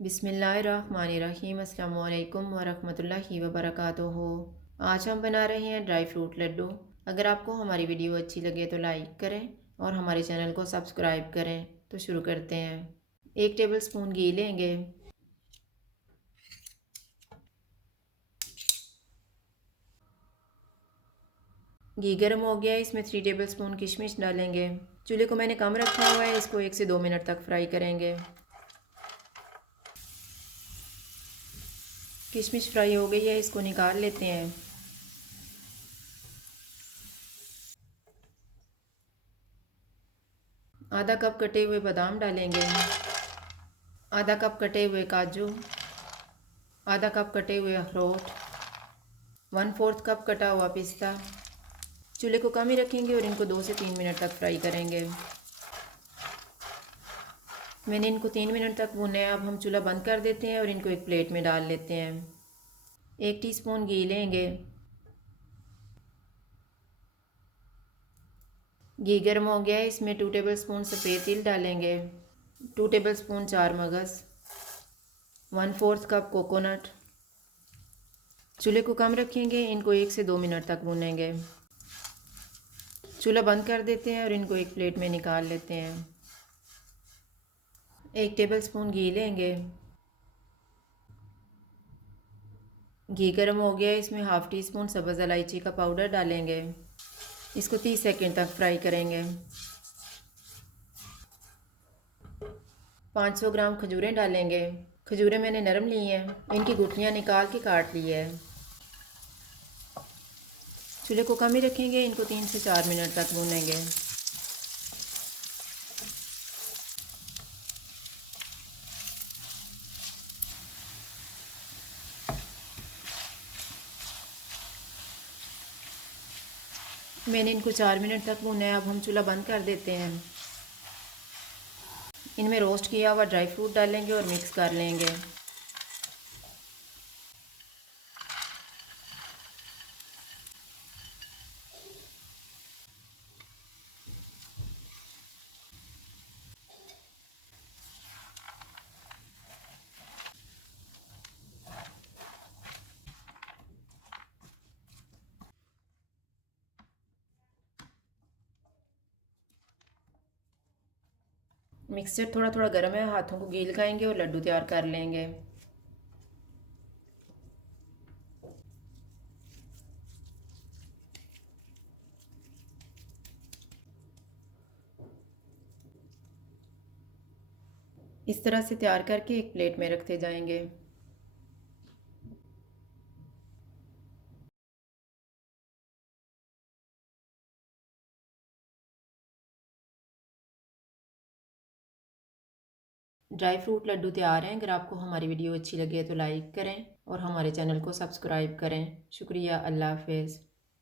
बिस्मिल्लाहिर्रहमानिर्रहीम। अस्सलामु अलैकुम वरहमतुल्लाहि वबरकातुहू। आज हम बना रहे हैं ड्राई फ्रूट लड्डू। अगर आपको हमारी वीडियो अच्छी लगे तो लाइक करें और हमारे चैनल को सब्सक्राइब करें। तो शुरू करते हैं। 1 टेबल स्पून घी लेंगे। घी गर्म हो गया है, इसमें 3 टेबल स्पून किशमिश डालेंगे। चूल्हे को मैंने कम रखा हुआ है, इसको 1 से 2 मिनट तक फ्राई करेंगे। किशमिश फ्राई हो गई है, इसको निकाल लेते हैं। आधा कप कटे हुए बादाम डालेंगे। आधा कप कटे हुए काजू। आधा कप कटे हुए अखरोट। 1/4 कप कटा हुआ पिस्ता। चूल्हे को कम ही रखेंगे और इनको 2 से 3 मिनट तक फ्राई करेंगे। मैंने इनको 3 मिनट तक भूना है। अब हम चूल्हा बंद कर देते हैं और इनको एक प्लेट में डाल लेते हैं। 1 टीस्पून घी लेंगे। घी गर्म हो गया है, इसमें 2 टेबल स्पून सफ़ेद तिल डालेंगे। 2 टेबल स्पून चार मगज़। 1/4 कप कोकोनट। चूल्हे को कम रखेंगे, इनको 1 से 2 मिनट तक भूनेंगे। चूल्हा बंद कर देते हैं और इनको एक प्लेट में निकाल लेते हैं। 1 टेबल स्पून घी लेंगे। घी गर्म हो गया है, इसमें हाफ़ टी स्पून सब्ज़ इलायची का पाउडर डालेंगे। इसको 30 सेकंड तक फ्राई करेंगे। 500 ग्राम खजूरें डालेंगे। खजूरें मैंने नरम ली हैं, इनकी गुठलियाँ निकाल के काट ली है। चूल्हे को कम ही रखेंगे, इनको 3 से 4 मिनट तक भूनेंगे। मैंने इनको 4 मिनट तक भूना है। अब हम चूल्हा बंद कर देते हैं। इनमें रोस्ट किया हुआ ड्राई फ्रूट डालेंगे और मिक्स कर लेंगे। मिक्सचर थोड़ा थोड़ा गर्म है, हाथों को गील लगाएंगे और लड्डू तैयार कर लेंगे। इस तरह से तैयार करके एक प्लेट में रखते जाएंगे। ड्राई फ्रूट लड्डू तैयार हैं। अगर आपको हमारी वीडियो अच्छी लगे तो लाइक करें और हमारे चैनल को सब्सक्राइब करें। शुक्रिया। अल्लाह हाफ़िज़।